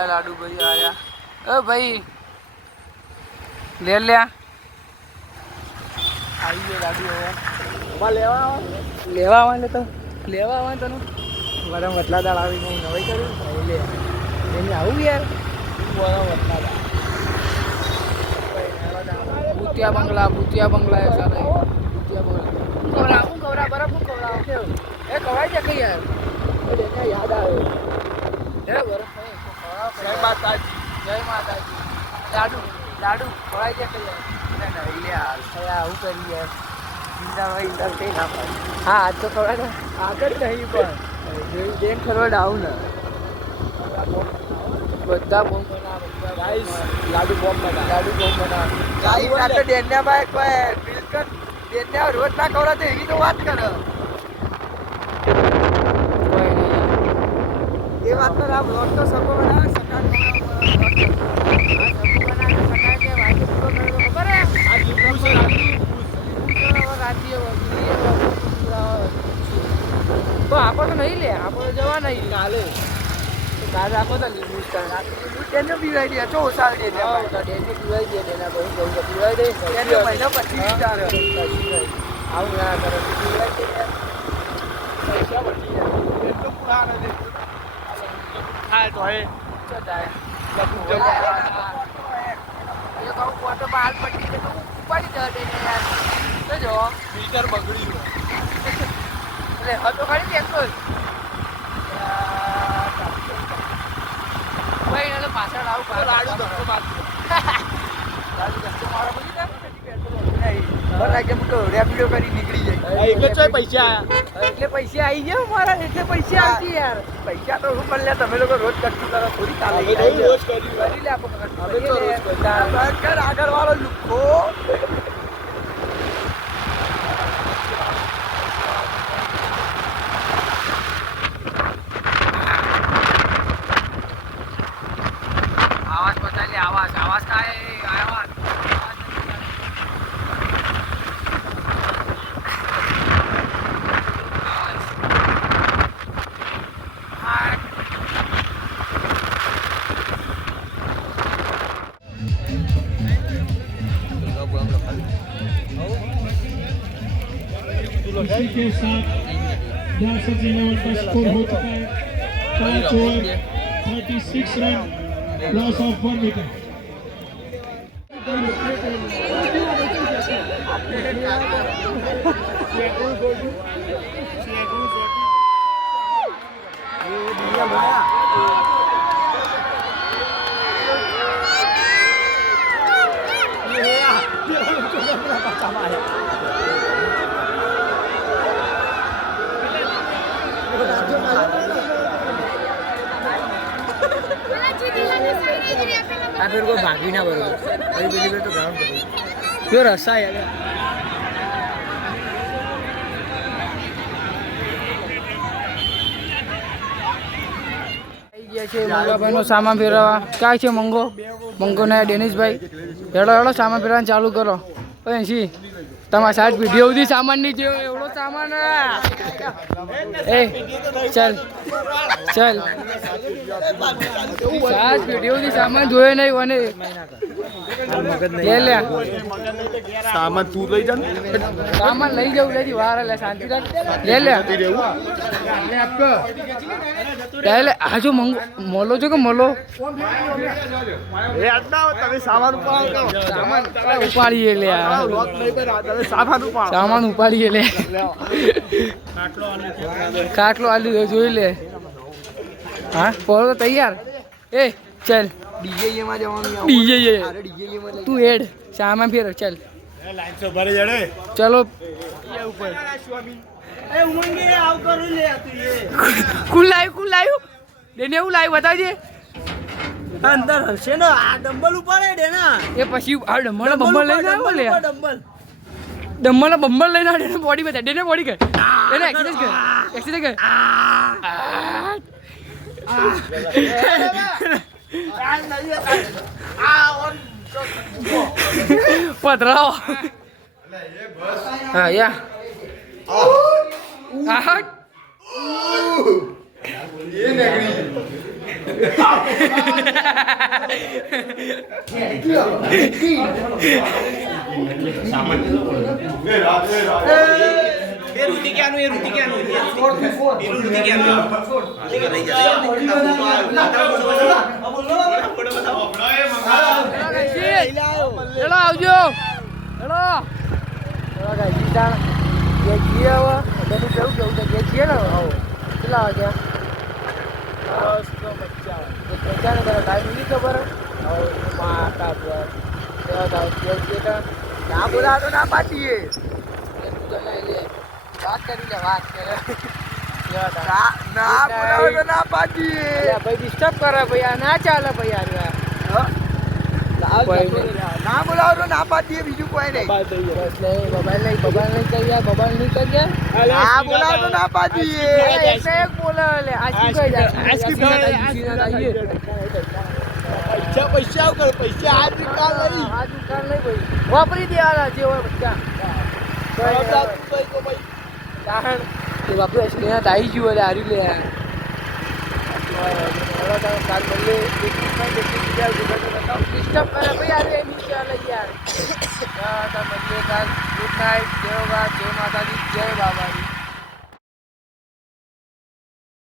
આયા લાડુ ભાઈ આયા. ઓ ભાઈ લે લ્યા આવી ગયો લાડુ. હવે લેવા આવે તો લેવા આવે તને મારા વટલા દાળ આવી હું નવાઈ કર્યું લે એને આવું યાર વટલા દાળ ભૂતિયા બંગલા એ ચાલે ભૂતિયા બંગલા કવરા બરાબર કવરા એ કવાય છે કે યાર એને યાદ આવે હે બરાબર જય માતાજી લાડુ કવાય છે કે યાર લે યાર આવું કરી યાર જિંદાભાઈ કઈ ના પાડે. હા આજ તો ખબર આગળ નહીં પણ જેમ ખરવડ આવું ને બધા બોમ્બ બનાવે લાડુ બોમ્બ બનાવે ડેન્યા ભાઈ કોઈ બિલકુલ ડેન્યા રોજ ના ખવડાવે એવી તો વાત કરે એ વાત પર આ બ્લોગ તો સબો બનાવે સકાળ તો આપો તો નહીં લે આપો તો જવા નહીં કાલે આપો તો લીંબુ તેને પીવાઈ દે ચો સાલ દે ડેને પીવાઈ દે ડેના બહુ પીવાઈ દે મહિના પછી વિચાર આવું ના કરે પીવાઈ દે પૈસા બચી જાય એટલું પુરાણ નથી થાય તો હે ચડાય એ કહું ફોટો બાલ પડી તો ઉપાડી દે યાર તો જો મીટર બગડી ગયો અરે હતો ખાલી એકલો ભાઈ એને પાછળ આવું લાડુ ધક્કો મારતો મારો પછી રેપિડો કરી નીકળી જાય એટલે પૈસા આવી જાય મારા એટલે પૈસા આવતી યાર પૈસા તો શું કરી લે તમે લોકો રોજ કટતું કરો થોડી ચાલે રોજ કરી લે આગળ વાળો લુખો आवाज का है आवाज इसी के साथ 62 रन का स्कोर हो चुका है 5 over 36 run loss of 1 wicket. फिर को भागी ना बरोबर अरे बिलीव तो ग्राउंड पर क्यों रस्सा यार મંગાભાઈ નો સામાન ફેરવા ક્યાં છે મંગો ને ડેનિશભાઈ હેડો સામાન ફેરવાનું ચાલુ કરો પછી તમારા સાત પેઢીઓ સુધી સામાન નહીં છે એવડો સામાન એ ચાલ સાત પેઢીઓ સુધી સામાન જોયે નહીં મને લે સામાન તું લઈ જા સામાન લઈ જવું લેજી વાર લે શાંતિ રાખ લે હાજો મોલો છો કે મોલો એ આજના તમે સામાન ઉપાડો સામાન ઉપાડીએ લે સામાન ઉપાડીએ લે કાટલો આલી જોઈ લે હા પોરો તૈયાર એ ચાલ ડીજે માં જવાનું ડીજે તું હેડ સામાન ફેર ચાલ લાઈન સો ભરે જડે ચલો ઉપર એ ઉંગે આવ કરું લે તું એ કુલાયું દેને એવું લાવ્યું બતાવજે અંદર હશે ને આ ડમ્બલ ઉપાડે દે ના એ પછી આ ડમ્બલ લઈને આવ્યો લે ડમ્બલ લઈને આડે બોડી બતા દેને બોડી કર એને એક્સરસાઇઝ કર પતરાઓ હા યા એ ઋતિક ક્યાંનું લઈ જા હેલો આવજો હેલો હેલો ગાઈ જીતા જે જીએ હવે બેનું કેવું કેવું છે જે જીએ ને આવો કેટલા વાગ્યા બચ્ચાને તારા ટાઈમ નહીં ખબર હવે માતા ના બોલાવો તો ના પાડીએ વાત કરી લે વાત કરે ના બોલાવો તો ના પાડીએ ભાઈ ડિસ્ટર્બ કરે ભાઈ આ ના ચાલે ભાઈ યાર ના બોલાવો તો ના પાડીએ બીજું કોઈ નહીં બસ નહીં બબાલ નહીં કરીએ બબાલ નહીં કરીએ ના બોલાવો તો ના પાડીએ એક બોલે લે આજકી કઈ જાય આજકી પૈસા કર પૈસા આજ નિકાલ નહીં ભાઈ વાપરી દેવાના જે હોય બધા કારણ કે બાપુ સ્નેહ આવી ગયું એટલે હારી લે ડિસ્ટર્બ કરે ભાઈ યાર એ નીચે લઈ યાર ગુડ નાઇટ જય માતાજી જય બાબાજી